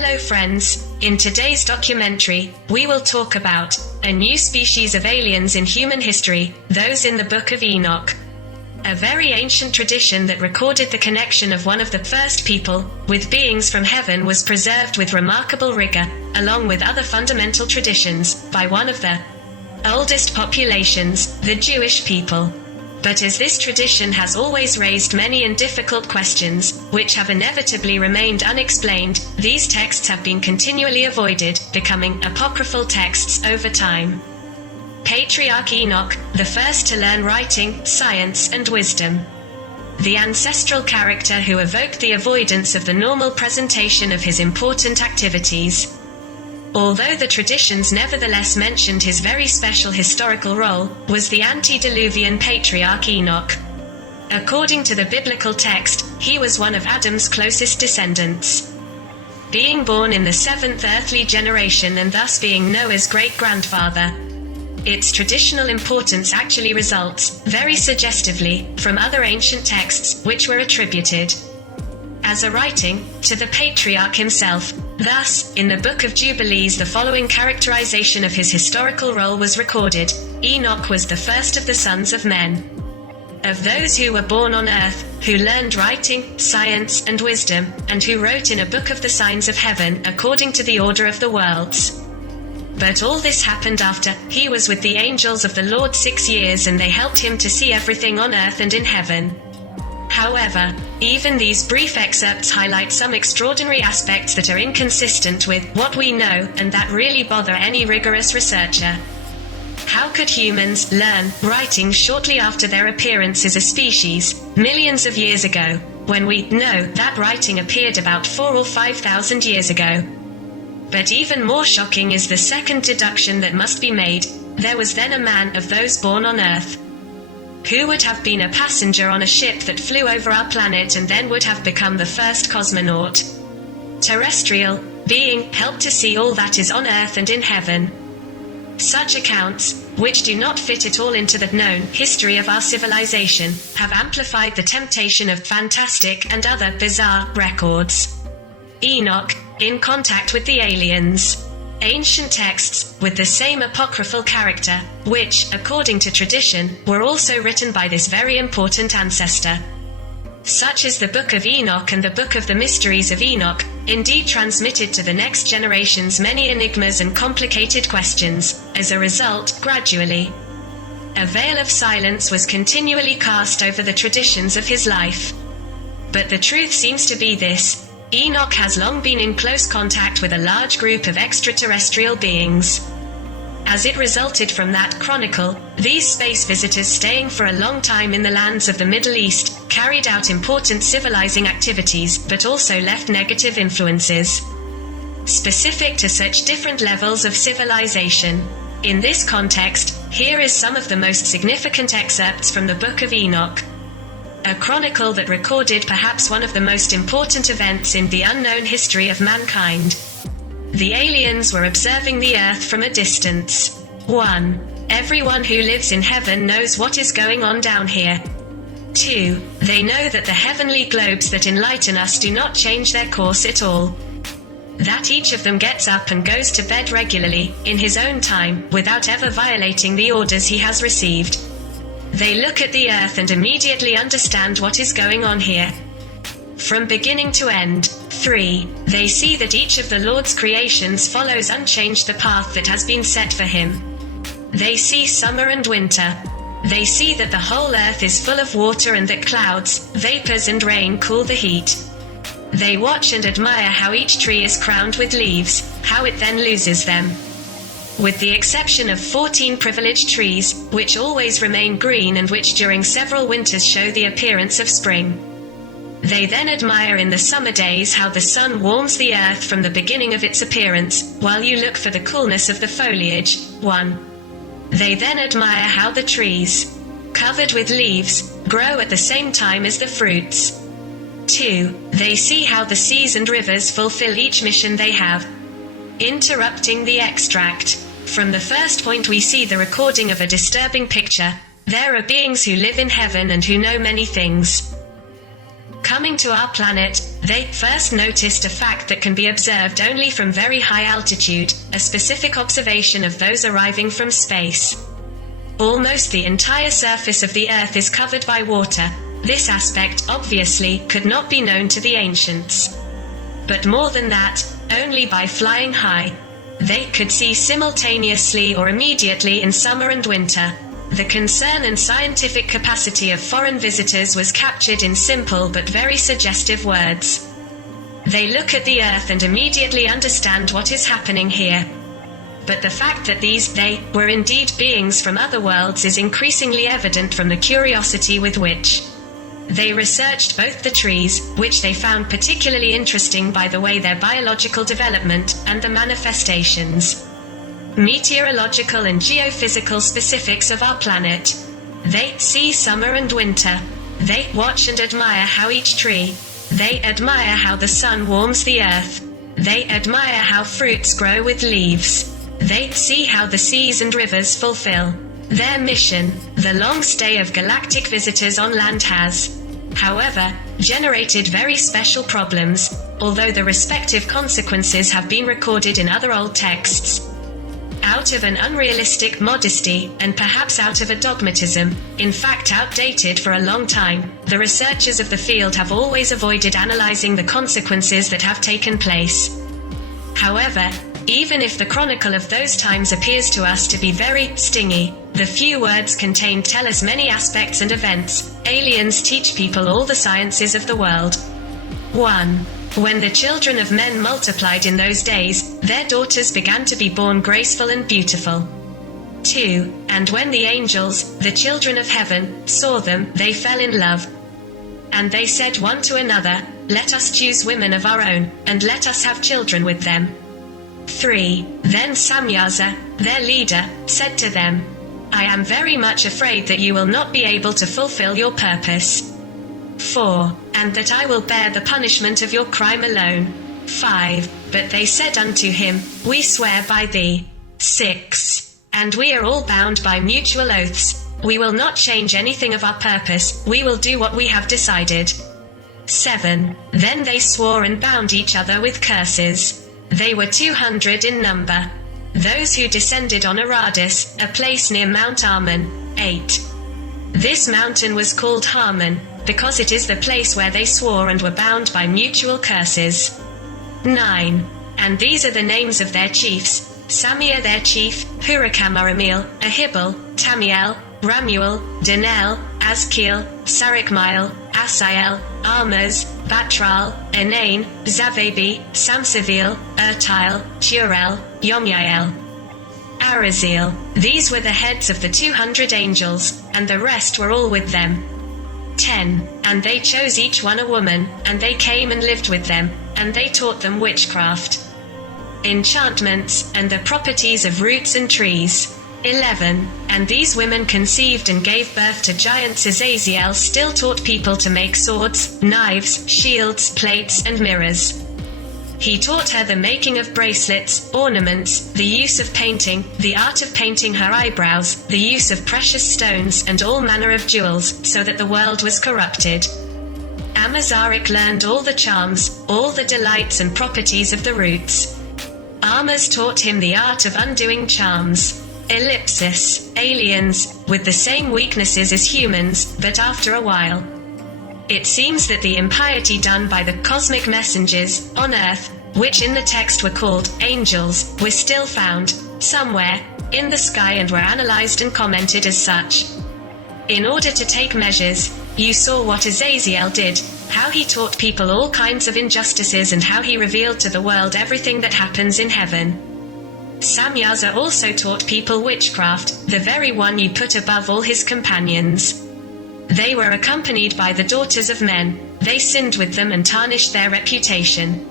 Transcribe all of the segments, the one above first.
Hello friends, in today's documentary, we will talk about a new species of aliens in human history, those in the Book of Enoch. A very ancient tradition that recorded the connection of one of the first people with beings from heaven was preserved with remarkable rigor, along with other fundamental traditions, by one of the oldest populations, the Jewish people. But as this tradition has always raised many and difficult questions, which have inevitably remained unexplained, these texts have been continually avoided, becoming apocryphal texts over time. Patriarch Enoch, the first to learn writing, science, and wisdom. The ancestral character who evoked the avoidance of the normal presentation of his important activities. Although the traditions nevertheless mentioned his very special historical role, was the antediluvian Patriarch Enoch. According to the biblical text, he was one of Adam's closest descendants. Being born in the seventh earthly generation and thus being Noah's great-grandfather. Its traditional importance actually results, very suggestively, from other ancient texts, which were attributed as a writing to the patriarch himself. Thus, in the Book of Jubilees the following characterization of his historical role was recorded: Enoch was the first of the sons of men. Of those who were born on earth, who learned writing, science, and wisdom, and who wrote in a book of the signs of heaven according to the order of the worlds. But all this happened after he was with the angels of the Lord 6 years, and they helped him to see everything on earth and in heaven. However, even these brief excerpts highlight some extraordinary aspects that are inconsistent with what we know, and that really bother any rigorous researcher. How could humans learn writing shortly after their appearance as a species, millions of years ago, when we know that writing appeared about 4,000 or 5,000 years ago? But even more shocking is the second deduction that must be made: there was then a man of those born on earth, who would have been a passenger on a ship that flew over our planet and then would have become the first cosmonaut. Terrestrial being, helped to see all that is on earth and in heaven. Such accounts, which do not fit at all into the known history of our civilization, have amplified the temptation of fantastic and other bizarre records. Enoch, in contact with the aliens. Ancient texts, with the same apocryphal character, which, according to tradition, were also written by this very important ancestor. Such as the Book of Enoch and the Book of the Mysteries of Enoch, indeed transmitted to the next generations many enigmas and complicated questions. As a result, gradually, a veil of silence was continually cast over the traditions of his life. But the truth seems to be this: Enoch has long been in close contact with a large group of extraterrestrial beings. As it resulted from that chronicle, these space visitors staying for a long time in the lands of the Middle East, carried out important civilizing activities, but also left negative influences specific to such different levels of civilization. In this context, here is some of the most significant excerpts from the Book of Enoch. A chronicle that recorded perhaps one of the most important events in the unknown history of mankind. The aliens were observing the earth from a distance. 1. Everyone who lives in heaven knows what is going on down here. 2. They know that the heavenly globes that enlighten us do not change their course at all. That each of them gets up and goes to bed regularly, in his own time, without ever violating the orders he has received. They look at the earth and immediately understand what is going on here, from beginning to end. 3. They see that each of the Lord's creations follows unchanged the path that has been set for him. They see summer and winter. They see that the whole earth is full of water and that clouds, vapors and rain cool the heat. They watch and admire how each tree is crowned with leaves, how it then loses them. With the exception of 14 privileged trees, which always remain green and which during several winters show the appearance of spring. They then admire in the summer days how the sun warms the earth from the beginning of its appearance, while you look for the coolness of the foliage. 1. They then admire how the trees, covered with leaves, grow at the same time as the fruits. 2. They see how the seas and rivers fulfill each mission they have. Interrupting the extract. From the first point we see the recording of a disturbing picture. There are beings who live in heaven and who know many things. Coming to our planet, They first noticed a fact that can be observed only from very high altitude, a specific observation of those arriving from space. Almost the entire surface of the Earth is covered by water. This aspect, obviously, could not be known to the ancients. But more than that, only by flying high. They could see simultaneously or immediately in summer and winter. The concern and scientific capacity of foreign visitors was captured in simple but very suggestive words. They look at the Earth and immediately understand what is happening here. But the fact that they were indeed beings from other worlds is increasingly evident from the curiosity with which they researched both the trees, which they found particularly interesting by the way their biological development, and the manifestations, meteorological and geophysical specifics of our planet. They see summer and winter. They watch and admire how each tree, they admire how the sun warms the earth. They admire how fruits grow with leaves. They see how the seas and rivers fulfill their mission. The long stay of galactic visitors on land has, however, generated very special problems, although the respective consequences have been recorded in other old texts. Out of an unrealistic modesty, and perhaps out of a dogmatism, in fact outdated for a long time, the researchers of the field have always avoided analyzing the consequences that have taken place. However, even if the chronicle of those times appears to us to be very stingy, the few words contained tell us many aspects and events. Aliens teach people all the sciences of the world. 1. When the children of men multiplied in those days, their daughters began to be born graceful and beautiful. 2. And when the angels, the children of heaven, saw them, they fell in love. And they said one to another, "Let us choose women of our own, and let us have children with them." 3. Then Samyaza, their leader, said to them, "I am very much afraid that you will not be able to fulfill your purpose. 4. And that I will bear the punishment of your crime alone." 5. But they said unto him, "We swear by thee." 6. And we are all bound by mutual oaths. We will not change anything of our purpose, we will do what we have decided. 7. Then they swore and bound each other with curses. They were 200 in number. Those who descended on Aradus, a place near Mount Armon. 8. This mountain was called Harmon, because it is the place where they swore and were bound by mutual curses. 9. And these are the names of their chiefs: Samir their chief, Hurakamaramiel, Ahibal, Tamiel, Ramuel, Danel, Azkiel, Sarikmael, Asael, Armaz, Batral, Enain, Zavabi, Samsavil, Ertile, Turel, Yomyael, Araziel. These were the heads of the 200 angels, and the rest were all with them. 10. And they chose each one a woman, and they came and lived with them, and they taught them witchcraft, enchantments, and the properties of roots and trees. 11. And these women conceived and gave birth to giants. Azaziel still taught people to make swords, knives, shields, plates, and mirrors. He taught her the making of bracelets, ornaments, the use of painting, the art of painting her eyebrows, the use of precious stones, and all manner of jewels, so that the world was corrupted. Amazarek learned all the charms, all the delights and properties of the roots. Armaz taught him the art of undoing charms. Ellipsis, aliens, with the same weaknesses as humans, but after a while. It seems that the impiety done by the cosmic messengers, on earth, which in the text were called angels, were still found, somewhere, in the sky and were analyzed and commented as such. In order to take measures, you saw what Azaziel did, how he taught people all kinds of injustices and how he revealed to the world everything that happens in heaven. Samyaza also taught people witchcraft, the very one you put above all his companions. They were accompanied by the daughters of men, they sinned with them and tarnished their reputation.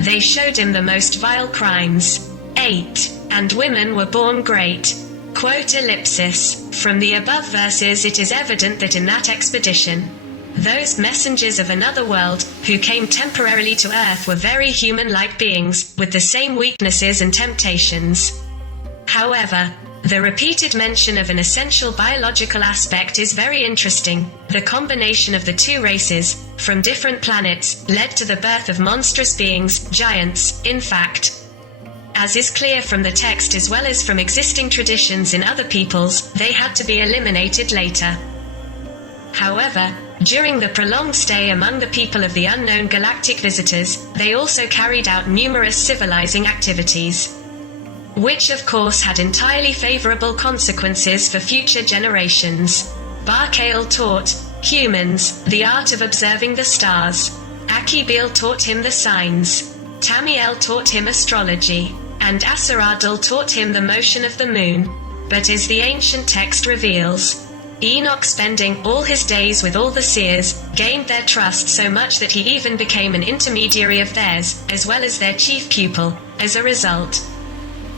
They showed him the most vile crimes. 8. And women were born great. Quote ellipsis. From the above verses it is evident that in that expedition, those messengers of another world, who came temporarily to earth, were very human-like beings, with the same weaknesses and temptations. However, The repeated mention of an essential biological aspect is very interesting. The combination of the two races, from different planets, led to the birth of monstrous beings, giants, in fact. As is clear from the text as well as from existing traditions in other peoples, they had to be eliminated later. However, during the prolonged stay among the people of the unknown galactic visitors, they also carried out numerous civilizing activities, which of course had entirely favorable consequences for future generations. Barkael taught humans the art of observing the stars. Akibel taught him the signs. Tamiel taught him astrology. And Asaradal taught him the motion of the moon. But as the ancient text reveals, Enoch, spending all his days with all the seers, gained their trust so much that he even became an intermediary of theirs, as well as their chief pupil. As a result,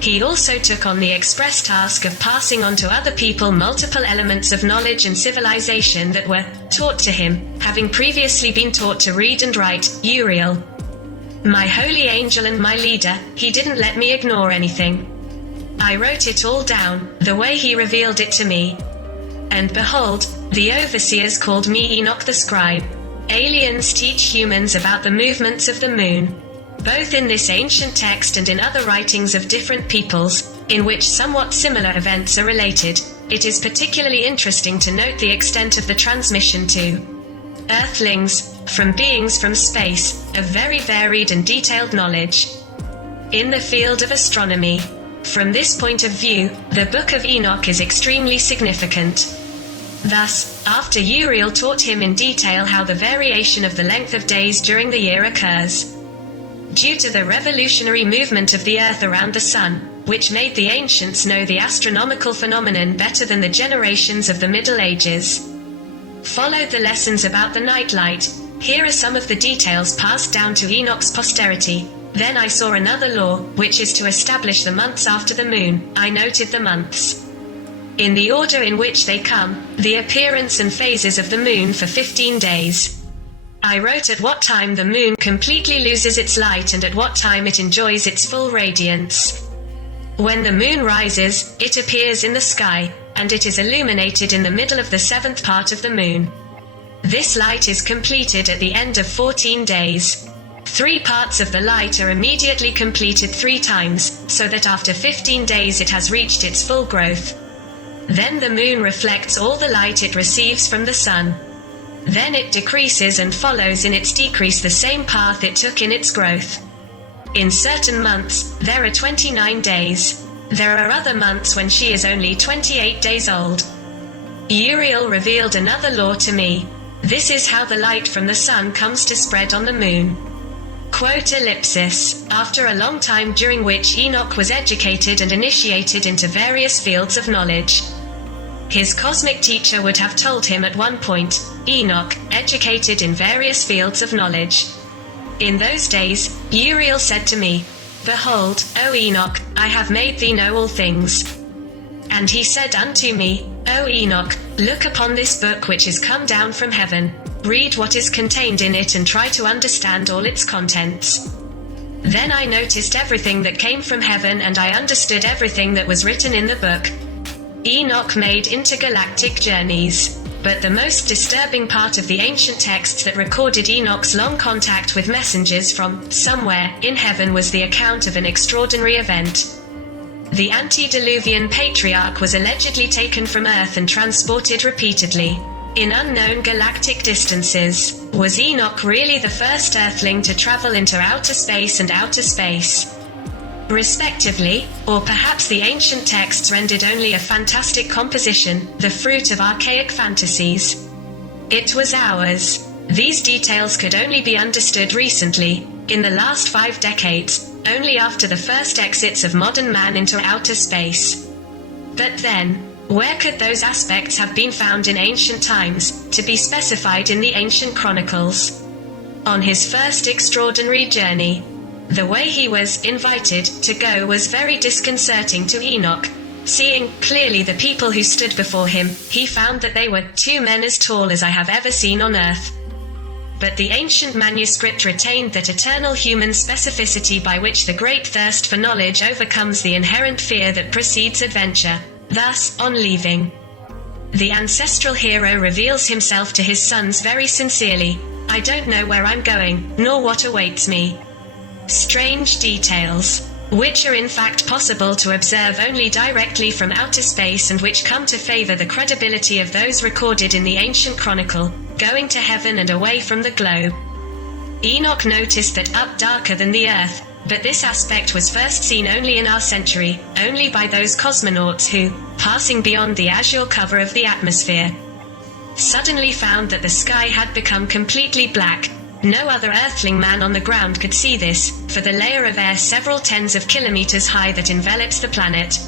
he also took on the express task of passing on to other people multiple elements of knowledge and civilization that were taught to him, having previously been taught to read and write. Uriel, my holy angel and my leader, he didn't let me ignore anything. I wrote it all down, the way he revealed it to me. And behold, the overseers called me Enoch the scribe. Aliens teach humans about the movements of the moon. Both in this ancient text and in other writings of different peoples, in which somewhat similar events are related, it is particularly interesting to note the extent of the transmission to Earthlings, from beings from space, of very varied and detailed knowledge in the field of astronomy. From this point of view, the Book of Enoch is extremely significant. Thus, after Uriel taught him in detail how the variation of the length of days during the year occurs, due to the revolutionary movement of the Earth around the Sun, which made the ancients know the astronomical phenomenon better than the generations of the Middle Ages, followed the lessons about the nightlight. Here are some of the details passed down to Enoch's posterity. Then I saw another law, which is to establish the months after the moon. I noted the months in the order in which they come, the appearance and phases of the moon for 15 days. I wrote at what time the moon completely loses its light and at what time it enjoys its full radiance. When the moon rises, it appears in the sky, and it is illuminated in the middle of the seventh part of the moon. This light is completed at the end of 14 days. 3 parts of the light are immediately completed 3 times, so that after 15 days it has reached its full growth. Then the moon reflects all the light it receives from the sun. Then it decreases and follows in its decrease the same path it took in its growth. In certain months, there are 29 days. There are other months when she is only 28 days old. Uriel revealed another law to me. This is how the light from the sun comes to spread on the moon. Quote ellipsis. After a long time during which Enoch was educated and initiated into various fields of knowledge, his cosmic teacher would have told him at one point, Enoch, educated in various fields of knowledge. In those days, Uriel said to me, Behold, O Enoch, I have made thee know all things. And he said unto me, O Enoch, look upon this book which is come down from heaven. Read what is contained in it and try to understand all its contents. Then I noticed everything that came from heaven and I understood everything that was written in the book. Enoch made intergalactic journeys. But the most disturbing part of the ancient texts that recorded Enoch's long contact with messengers from somewhere in heaven was the account of an extraordinary event. The antediluvian patriarch was allegedly taken from Earth and transported repeatedly in unknown galactic distances. Was Enoch really the first Earthling to travel into outer space and outer space, respectively, or perhaps the ancient texts rendered only a fantastic composition, the fruit of archaic fantasies? It was ours. These details could only be understood recently, in the last 5 decades, only after the first exits of modern man into outer space. But then, where could those aspects have been found in ancient times, to be specified in the ancient chronicles? On his first extraordinary journey, the way he was invited to go was very disconcerting to Enoch. Seeing clearly the people who stood before him, he found that they were 2 men as tall as I have ever seen on earth. But the ancient manuscript retained that eternal human specificity by which the great thirst for knowledge overcomes the inherent fear that precedes adventure. Thus, on leaving, the ancestral hero reveals himself to his sons very sincerely. I don't know where I'm going, nor what awaits me. Strange details, which are in fact possible to observe only directly from outer space and which come to favor the credibility of those recorded in the ancient chronicle, going to heaven and away from the globe. Enoch noticed that up darker than the earth, but this aspect was first seen only in our century, only by those cosmonauts who, passing beyond the azure cover of the atmosphere, suddenly found that the sky had become completely black. No other earthling man on the ground could see this, for the layer of air several tens of kilometers high that envelops the planet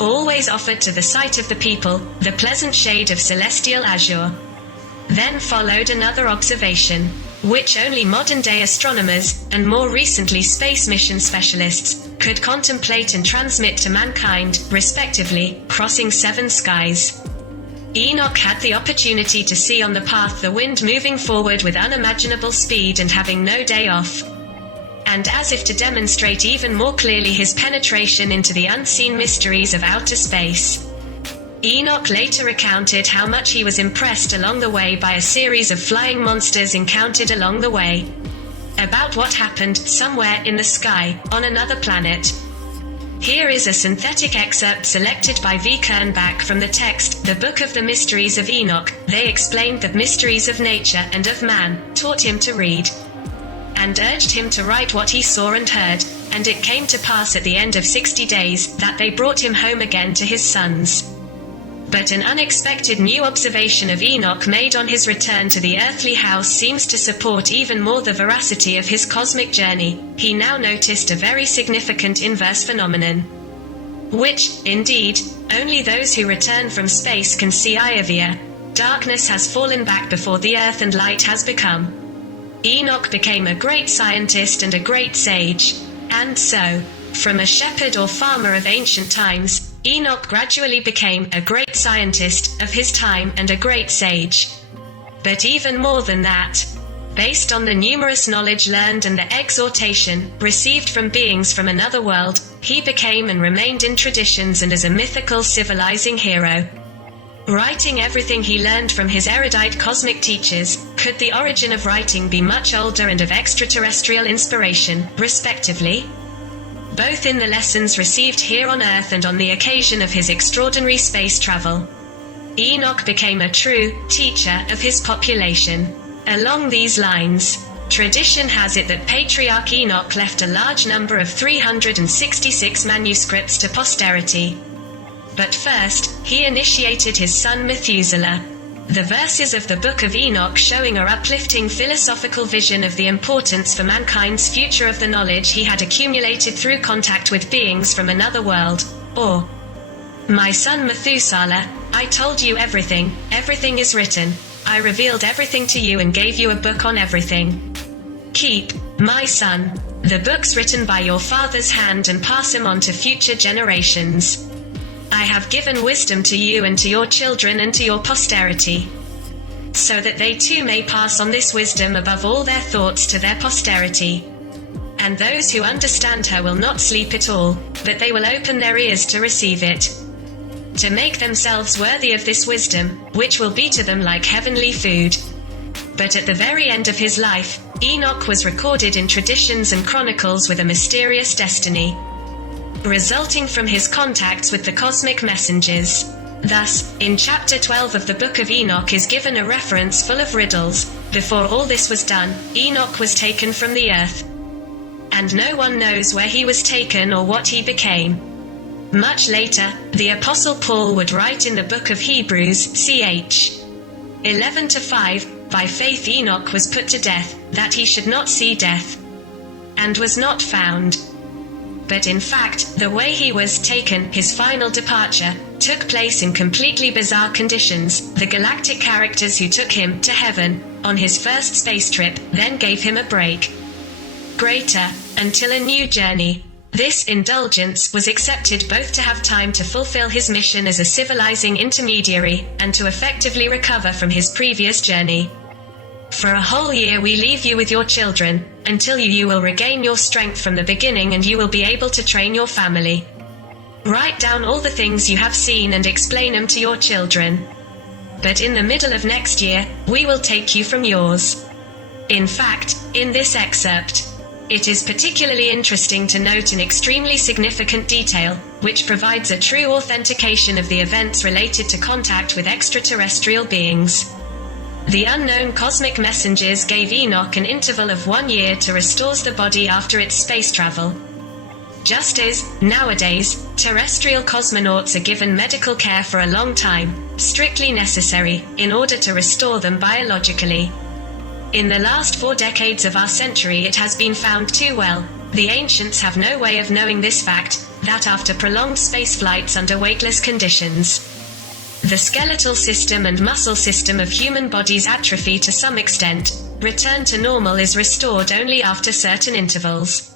always offered to the sight of the people the pleasant shade of celestial azure. Then followed another observation, which only modern-day astronomers, and more recently space mission specialists, could contemplate and transmit to mankind, respectively, crossing 7 skies. Enoch had the opportunity to see on the path the wind moving forward with unimaginable speed and having no day off. And as if to demonstrate even more clearly his penetration into the unseen mysteries of outer space, Enoch later recounted how much he was impressed along the way by a series of flying monsters encountered along the way, about what happened somewhere in the sky, on another planet. Here is a synthetic excerpt selected by V. Kernbach from the text, The Book of the Mysteries of Enoch. They explained the mysteries of nature and of man, taught him to read, and urged him to write what he saw and heard. And it came to pass at the end of 60 days, that they brought him home again to his sons. But an unexpected new observation of Enoch made on his return to the earthly house seems to support even more the veracity of his cosmic journey. He now noticed a very significant inverse phenomenon, which, indeed, only those who return from space can see. Darkness has fallen back before the earth and light has become. Enoch became a great scientist and a great sage. And so, from a shepherd or farmer of ancient times, Enoch gradually became a great scientist of his time and a great sage. But even more than that, based on the numerous knowledge learned and the exhortation received from beings from another world, he became and remained in traditions and as a mythical civilizing hero. Writing everything he learned from his erudite cosmic teachers, could the origin of writing be much older and of extraterrestrial inspiration, respectively? Both in the lessons received here on Earth and on the occasion of his extraordinary space travel, Enoch became a true teacher of his population. Along these lines, tradition has it that Patriarch Enoch left a large number of 366 manuscripts to posterity. But first, he initiated his son Methuselah. The verses of the Book of Enoch showing a uplifting philosophical vision of the importance for mankind's future of the knowledge he had accumulated through contact with beings from another world, or, My son Methuselah, I told you everything, everything is written, I revealed everything to you and gave you a book on everything. Keep, my son, the books written by your father's hand and pass them on to future generations. I have given wisdom to you and to your children and to your posterity, so that they too may pass on this wisdom above all their thoughts to their posterity. And those who understand her will not sleep at all, but they will open their ears to receive it, to make themselves worthy of this wisdom, which will be to them like heavenly food. But at the very end of his life, Enoch was recorded in traditions and chronicles with a mysterious destiny, resulting from his contacts with the cosmic messengers. Thus, in chapter 12 of the Book of Enoch is given a reference full of riddles. Before all this was done, Enoch was taken from the earth, and no one knows where he was taken or what he became. Much later, the Apostle Paul would write in the Book of Hebrews, ch. 11-5, By faith Enoch was put to death, that he should not see death, and was not found. But in fact, the way he was taken, his final departure, took place in completely bizarre conditions. The galactic characters who took him to heaven on his first space trip then gave him a break. Greater, until a new journey. This indulgence was accepted both to have time to fulfill his mission as a civilizing intermediary, and to effectively recover from his previous journey. For a whole year we leave you with your children, until you will regain your strength from the beginning and you will be able to train your family. Write down all the things you have seen and explain them to your children. But in the middle of next year, we will take you from yours. In fact, in this excerpt, it is particularly interesting to note an extremely significant detail, which provides a true authentication of the events related to contact with extraterrestrial beings. The unknown cosmic messengers gave Enoch an interval of 1 year to restore the body after its space travel. Just as, nowadays, terrestrial cosmonauts are given medical care for a long time, strictly necessary, in order to restore them biologically. In the last 4 decades of our century it has been found too well, the ancients have no way of knowing this fact, that after prolonged space flights under weightless conditions, the skeletal system and muscle system of human bodies atrophy to some extent. Return to normal is restored only after certain intervals.